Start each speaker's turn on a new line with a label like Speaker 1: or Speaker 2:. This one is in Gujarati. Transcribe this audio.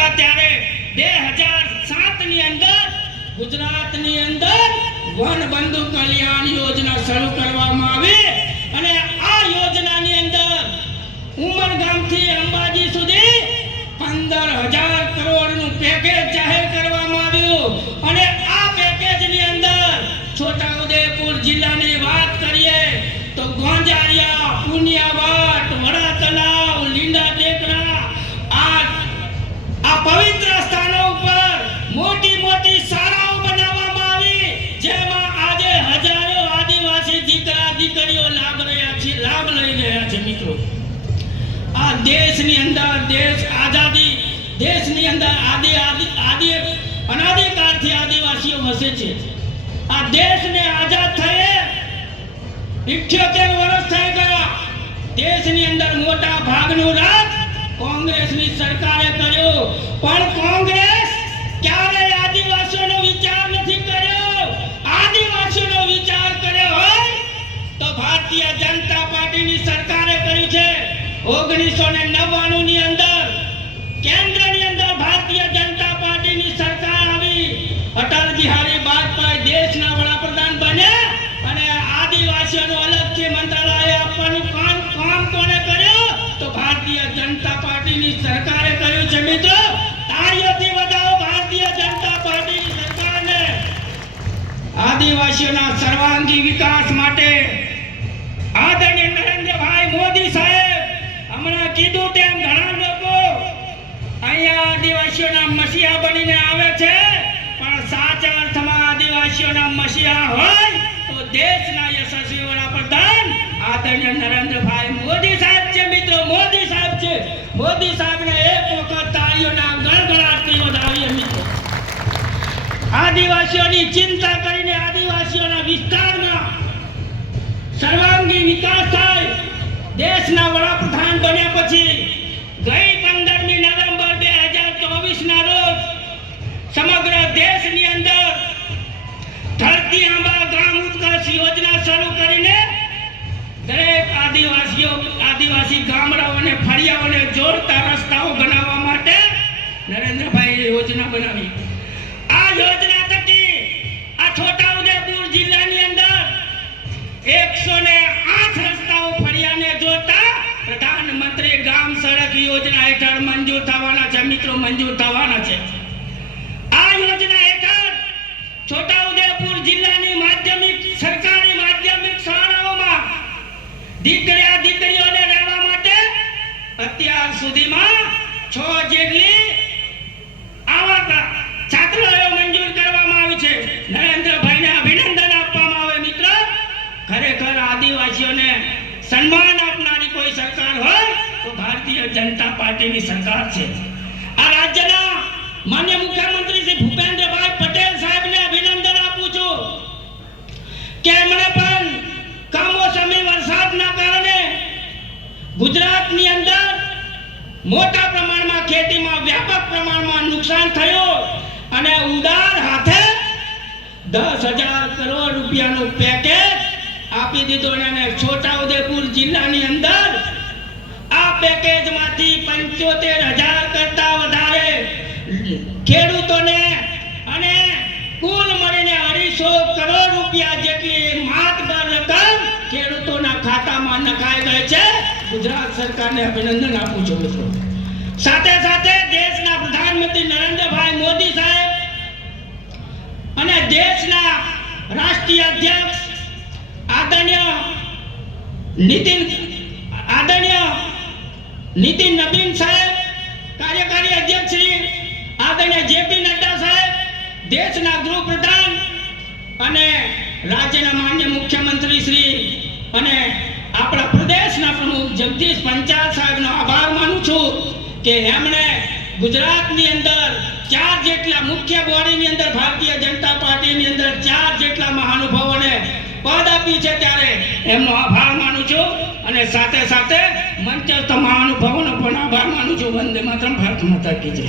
Speaker 1: હતા ત્યારે બે હજાર સાતની અંદર ગુજરાતની અંદર વન બંધુ કલ્યાણ યોજના શરૂ કરવામાં આવી. દેશની અંદર દેશ આઝાદી, દેશની અંદર આદિ આદિ આદિ અનાદિકાળથી આદિવાસીઓ વસે છે. આ દેશને આઝાદ થયે ઇઠ્યોતેર વર્ષ થઈ ગયા. દેશની અંદર મોટા ભાગનું રાજ કોંગ્રેસની સરકારે કર્યો. પણ કોંગ્રેસ ક્યારેય આદિવાસીઓનો વિચાર નથી કર્યો. આદિવાસીઓનો વિચાર કર્યો હોય તો ભારતીય ઓગણીસો ને નવ્વાણું ની અંદર કેન્દ્રની અંદર ભારતીય જનતા પાર્ટીની સરકાર આવી. અટલ બિહારી વાજપેયી દેશના વડાપ્રધાન બન્યા અને આદિવાસીઓનું અલગથી મંત્રાલય આપવાનું કામ કામ કોને કર્યું? તો ભારતીય જનતા પાર્ટીની સરકારે કર્યું છે મિત્રો. તાળીઓથી વધાવો ભારતીય જનતા પાર્ટીની સરકારને. આદિવાસીઓના સર્વાંગી વિકાસ માટે આદરણીય નરેન્દ્રભાઈ મોદી સાહેબ હમણાં કીધું તેમ ઘણા લોકો અહીંયા આદિવાસીઓના મસીહા બનીને આવે છે. પણ સાચા અર્થમાં આદિવાસીઓના મસીહા હોય તો દેશના યશસ્વી વડાપ્રધાન આદરણીય નરેન્દ્રભાઈ મોદી સાહેબ છે મિત્રો. મોદી સાહેબ છે. મોદી સાહેબને એક વખત તાળીઓના ગણગણાટથી વધાવીએ મિત્રો. આદિવાસીઓની ચિંતા કરીને આદિવાસીઓના વિસ્તારમાં સર્વાંગી વિકાસ થાય. દેશના વડાપ્રધાન બન્યા પછી ગામડાઓને, ફળિયાઓને જોડતા રસ્તાઓ બનાવવા માટે નરેન્દ્રભાઈ યોજના બનાવી. આ યોજના થકી આ છોટાઉદેપુર જિલ્લાની અંદર એકસો ને આઠ રસ્તાઓ ફળિયાને જોતા પ્રધાનમંત્રી ગામ સડક યોજના હેઠળ મંજૂર થવાના છે, મિત્રો મંજૂર થવાના છે. આ યોજના હેઠળ છોટા ઉદેપુર જિલ્લાની માધ્યમિક, સરકારી માધ્યમિક શાળાઓમાં દીકરા અત્યાર સુધીમાં છ જેટલી આવા છાત્રાલયો મંજૂર કરવામાં આવી છે. નરેન્દ્રભાઈને અભિનંદન આપવામાં આવે મિત્ર. ખરેખર આદિવાસીઓને સન્માન આપનારી કોઈ સરકાર હોય તો ભારતીય જનતા પાર્ટીની સરકાર છે. આ રાજ્યના માન્ય મુખ્યમંત્રી શ્રી ભૂપેન્દ્રભાઈ પટેલ સાહેબને અભિનંદન આપું છું. કે એમણે પણ કમોસમી વરસાદના કારણે ગુજરાતની અંદર મોટા પ્રમાણમાં ખેતીમાં, વ્યાપક પ્રમાણમાં નુકસાન થયું અને ઉદાર હાથે દસ હજાર કરોડ રૂપિયાનું પેકેજ આપી દીધું અને છોટાઉદેપુર જિલ્લાની અંદર આ પેકેજમાંથી પંચોતેર હજાર કરતા વધારે ખેડૂતોને અને કુલ મળીને અઢીસો કરોડ રૂપિયા જેટલી માતબર રકમ ખેડૂતોના ખાતામાં નખાઈ ગઈ છે. ગુજરાત સરકારને અભિનંદન આપું છું, મિત્રો. સાથે સાથે દેશના પ્રધાનમંત્રી નરેન્દ્રભાઈ મોદી સાહેબ અને દેશના રાષ્ટ્રીય અધ્યક્ષ આદરણીય નીતિન આદરણીય નીતિન નબીન સાહેબ, કાર્યકારી અધ્યક્ષ શ્રી આદરણીય જેપી નડ્ડા સાહેબ, દેશના ગૃહપ્રધાન અને રાજ્યના માન્ય મુખ્યમંત્રી શ્રી અને આપણા જગદીશ પંચાલ સાહેબનો આભાર માનું છું કે એમણે ગુજરાતની અંદર ચાર જેટલા મુખ્ય બોડીની અંદર ભારતીય જનતા પાર્ટીની અંદર ચાર જેટલા મહાનુભાવોને પદ આપ્યું છે ત્યારે એમનો આભાર માનું છું અને સાથે સાથે મંચસ્થ મહાનુભાવોનો પણ આભાર માનું છું. વંદે માત્ર ભારત માતા કી જય.